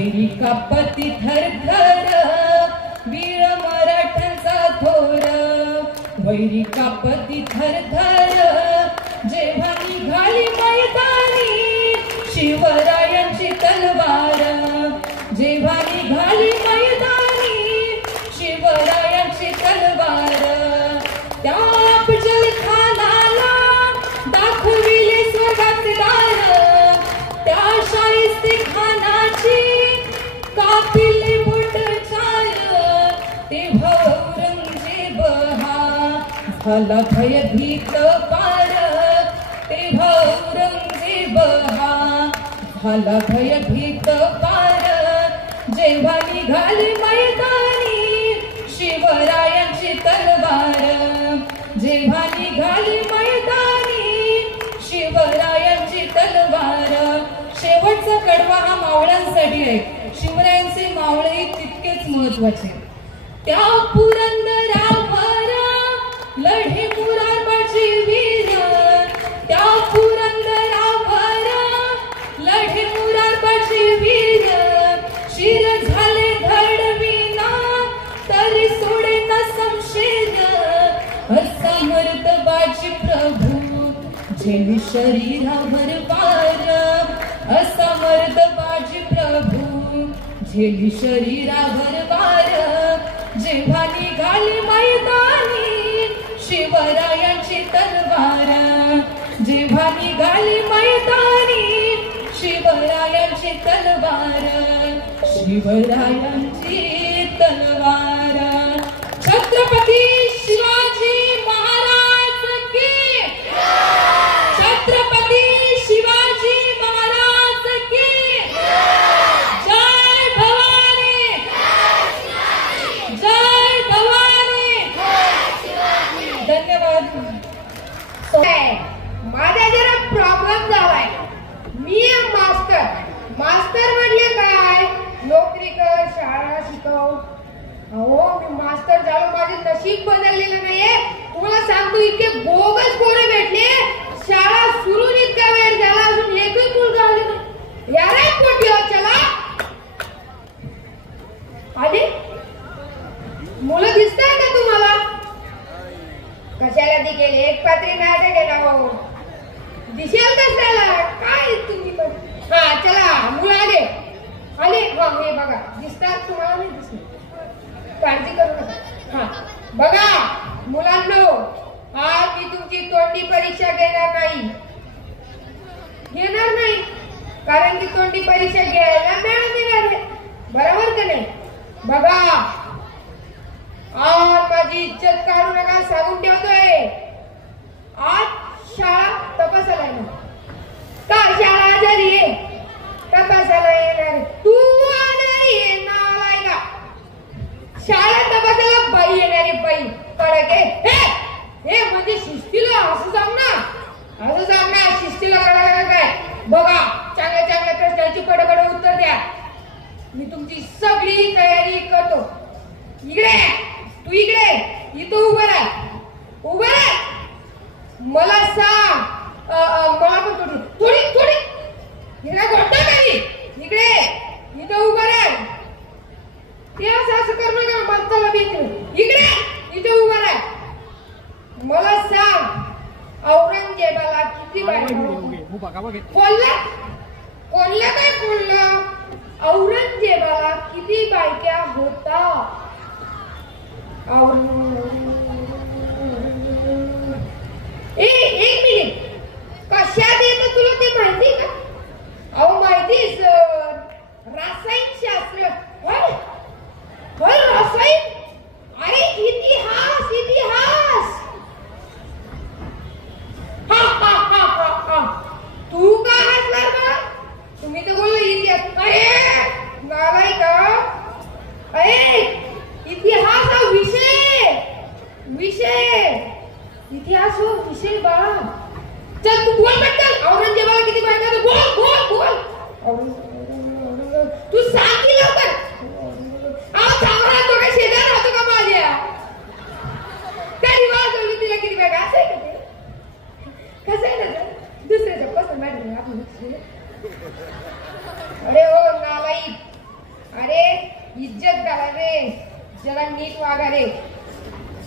वैरी कापती थरथर वीर मराठ्यांचा थोर वैरी कापती थरथर जेव्हा निघाली मैदानी शिवरायांची तलवार जेव्हा निघाली मैदानी शिवरायांची तलवार त्या अफजल खानाला दाखविले स्वर्गाचे दार त्या शाहिस्ते खानाची कापिले बोट चाल तेव्हा औरंगजेब हा झाला भयभीत पार तेव्हा औरंगजेब हा झाला भयभीत पार जेव्हा निघाली मैदानी शिवरायांची तलवार जेव्हा निघाली मैदानी शिवरायांची तलवार शेवटचा कडवा हा मावळ्यांसाठी आहे शिवरायांचे मावळे तितकेच महत्वाचे त्या पुरंदरावर लढे मुरारबाजी वीर त्या पुरंदरावर लढे मुरारबाजी वीर शिर झाले धडविना तरी सोडे न संशेद असमर्थ बाजी प्रभू झेली शरीरावर पार असमर्थ बाजी प्रभू झेली शरीरावर पार जेव्हा निघाली मैदानी शिवरायांची तलवार जेव्हा निघाली मैदानी शिवरायांची तलवार शिवरायांची तलवार छत्रपती शिवाजी महाराज की छत्रपती शिवाजी महाराज की जय भवानी जय भवानी धन्यवाद माझा जरा प्रॉब्लेम झालाय मी मास्टर मास्टर म्हणजे काय नोकरी कर शाळा शिकव अहो मी मास्टर झालो माझे नशीब बदललेलं नाहीये तुम्हाला सांगतो इतके बोगस पोरं भेटले शाळा सुरू इतका वेळ झाला अजून एकही मुलगा आले नाही यार पोटी चला आधी मुलं दिसताय का तुम्हाला कशाला दिखेल एक पात्री नाही गेला हो दिसेल कशाला काय तुम्ही पण हा चला मुलं आले आले हा हे बघा दिसतात तुम्हाला नाही दिसले काळजी करू नका हा बघा मुलांनो आज मी तुमची तोंडी परीक्षा घेणार नाही कारण की तोंडी परीक्षा घ्यायला मॅडम देणार आहे बरोबर का नाही बघा आज माझी इज्जत काढू नका सांगून ठेवतोय आज शाळा तपासायला येणार का शाळा आजारी आहे तपासायला येणार तू येणार का शाळा तपासायला बाई येणारी बाई कडक आहे हे म्हणजे शिस्तीला असं सांगणार शिस्तीला कडक काय बघा चांगल्या चांगल्या प्रश्नांची कडकड उत्तर द्या मी तुमची सगळी तयारी करतो इकडे तू इकडे इथं उभं राह मला सांग मला पण थोडी हिरा गोटा नाही इकडे इथं उभं राह ते असं करू नका माणसाला भेट इकडे इथं उभं राह मला सांग औरंगजेबाला किती बोललं औरंगजेबाला किती बायक्या होता एक मिनिट कशात येतं तुला ते माहिती का अहो माहिती सर रसायनशास्त्र रसायन अरे इतिहास तू का हसणार का तुम्ही तर बोलले इतिहास अरे नालाय का अरे इतिहास हा विषय झाला रे, जरा नीट वागा रे.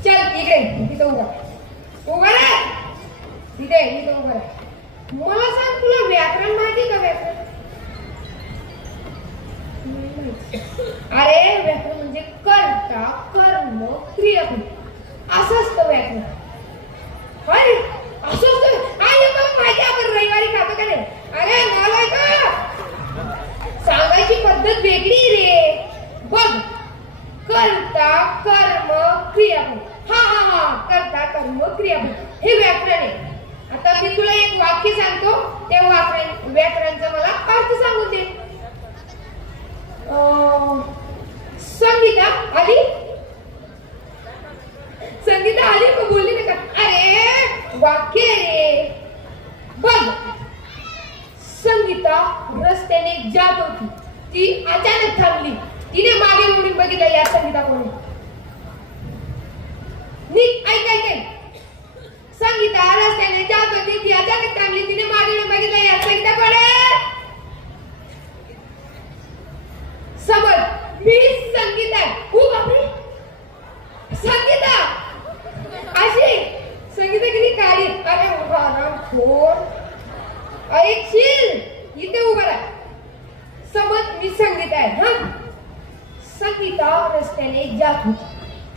चल इकडे, तिथं उभा उभा रे, तिथे इथं उभा रे. मला सांग, तुला व्याकरण माहिती का? व्याकरण अरे व्याकरण म्हणजे कर्ता कर्म क्रियापद असं असतं व्याकरण. अरे असं असतं. आई मला माहिती, आपण रविवारी खातो का नाही? अरे मला का सांगायची पद्धत वेगळी रे. बघ, कर्ता कर्म क्रियापद. हा हा हा, कर्ता कर्म क्रियापद हे व्याकरण आहे. आता मी तुला एक वाक्य सांगतो, त्या व्याकरणाचा मला अर्थ सांगून दे. संगीता आली, संगीता आली का? बोलली नाही का? अरे वाक्य रे. बघ, संगीता रस्त्याने जात होती, ती अचानक थांबली. तिने मागे उडून बघितलं, या संगीता कोणी? नीट ऐक ऐक ऐक. संगीता रस्त्याने जात होती, ती अचानक थांबली, तिने मागे उडून बघितलं, या संगीता कोणी? समज मी संगीता आहे. हो बापरे, संगीता अशी संगीता किती काळी. अरे उभा राहा, फोन ऐकशील, इथे उभा राहा. समज मी संगीता आहे. हा, संगीता रस्त्याने जात होती,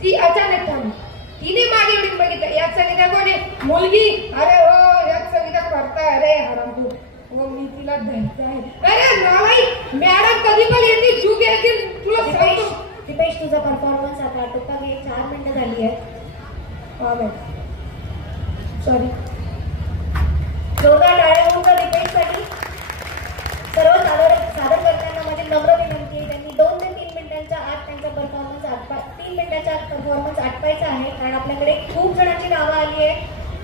ती अचानक थांबली, तिने मागे उडून बघितलं, यात संगीता कोण आहे? मुलगी. अरे हो, यात संगीता करताय. अरे हरामखोर, मग मी तिला धरते आहे. अरे नाही, मॅडम कधी पण येते, जीव घ्यायची. तुला सांगतो दीपेश, तुझा परफॉर्मन्स आता आटोपता घे. 4 मिनिटं झाली आहेत. हा मॅडम, सॉरी. जोरदार टाळ्या होऊन दीपेशसाठी. सर्व सादर करताना माझी नम्र विनंती आहे, त्यांनी 2 ते 3 मिनिटांच्या आत त्यांचा परफॉर्मन्स 3 मिनिटाच्या आत परफॉर्मन्स आटवायचा आहे. कारण आपल्याकडे खूप जणांची नावं आली आहे,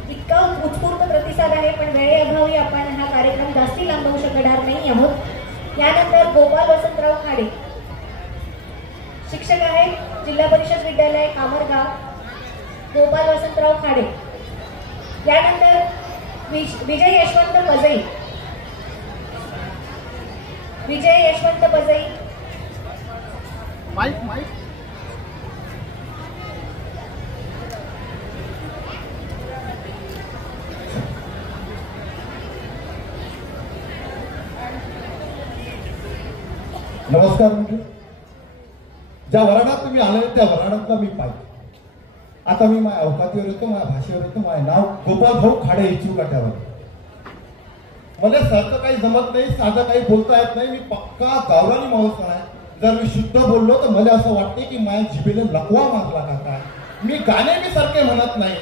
इतका उत्स्फूर्त प्रतिसाद आहे, पण वेळेअभावी आपण हा कार्यक्रम जास्ती लांबवू शकणार नाही आहोत. यानंतर गोपाल वसंतराव खाडे, शिक्षक आहेत, जिल्हा परिषद विद्यालय कामरगाव. गोपाल वसंतराव खाडे. यानंतर विजय यशवंत पजई, विजय यशवंत पजई. Mic mic. नमस्कार. म्हणजे ज्या वराडात तुम्ही आले त्या वराडातला मी पाहिजे. आता मी माझ्या अवकातीवर येतो, माझ्या भाषेवर येतो. माझे नाव गोपाल भाऊ खाडे, इचू काट्यावर. मला सारखं काही जमत नाही, साधं काही बोलता येत नाही. मी पक्का गावरानी माणूस आहे. जर मी शुद्ध बोललो तर मला असं वाटते की माझ्या जिभेला लकवा मारला का काय. मी गाणे मी सारखे म्हणत नाही.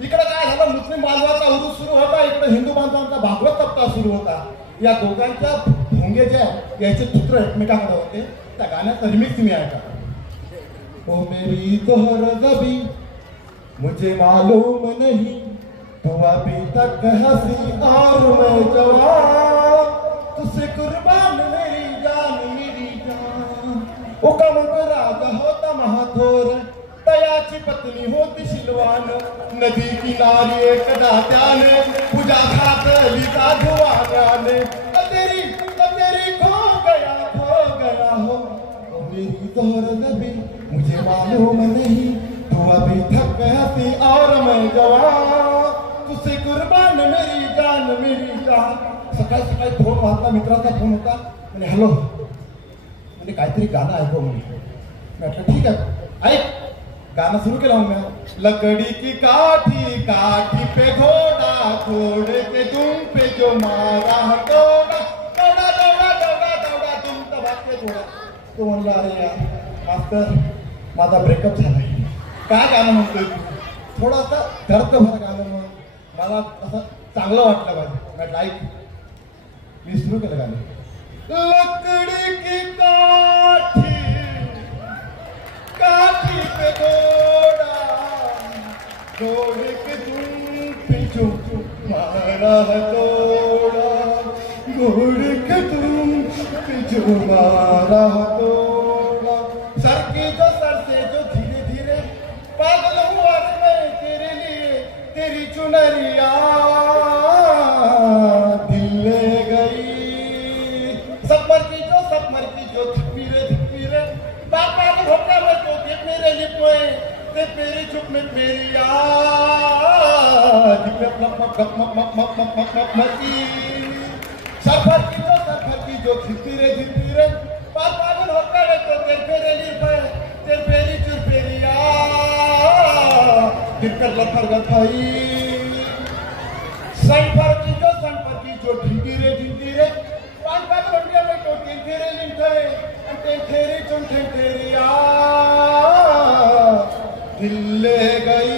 इकडे काय झालं, मुस्लिम बांधवांचा उरूस सुरू होता, इकडे हिंदू बांधवांचा भागवत सप्ताह सुरू होता. या दोघांच्या भोंगे जे याचे चित्र एकमेकांकडे होते, त्या गाण्याचा रिमिक्स मी ऐका. ओ मेरी तोहर जबी मुझे मालूम नहीं, तू अभी तक हंसी और मैं जवान, तुझसे कुर्बान मेरी जान. ओ कमर राजा होता महाथोर, तयाची पत्नी होती शिलवान. नदी किनारी एक दात्याने पूजा घातली साधुवाने. तेरी खो गया हो. ओ मेरी तोहर जबी मुझे मालूम नहीं, तू अभी थक गया थी और मैं जवान, तुझसे कुर्बान मेरी जान. सकाळी सकाळी फोन वाजला, मित्राचा फोन होता. म्हणजे हॅलो, म्हणजे काहीतरी गाणं ऐकव म्हणजे. म्हटलं ठीक आहे ऐक. गाणं सुरू केलं मी. लकड़ी की काठी काठी पे घोड़ा, घोड़े के दुम पे जो मारा हटोड़ा, दौड़ा दौड़ा दौड़ा दौड़ा तुम तो भागते थोडा. तो म्हणला अरे यार मास्तर, माझा ब्रेकअप झालाय. काय गाणं म्हणतोय तू? थोडासा दर्द भर गाणं म्हणून मला असं चांगलं वाटलं पाहिजे. म्हटलं ऐक. मी सुरू केलं गाणं. लकड़ी की काठी काठी पे घोड़ा, घोड़े के दुम पे जो मारा हथौड़ा, घोड़े के दुम पे जो मारा हथौड़ा. सर की जो सर से जो धीरे धीरे पागल हुआ मैं तेरे लिए, तेरी चुनरिया दिल ले गई. सपमर की जो धीरे धीरे बाप ते पेरी चुप में मेरी याद सफर की जो खिलती रे पार पागल होता है तो तेरे फेरे चुप पेरी याद दिक्कत लफर गथाई सनफर की जो ढिंगी रे पांच पांच घंटे में तो तीन फेरे लिंटे तेरे चुंठे तेरी याद दिल ले गई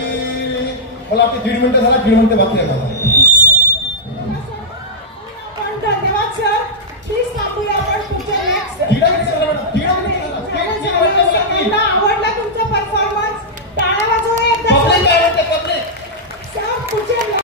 मला वाटतं 1.5 मिनिटं झाला 1.5 मिनिटं बाकी आहे मला पण धन्यवाद सर प्लीज थांबूया आपण पुढच्या नेक्स्ट दीड मिनिटं झाला मॅडम 1.5 मिनिटं झाला. 3 मिनिटं बाकी आहे.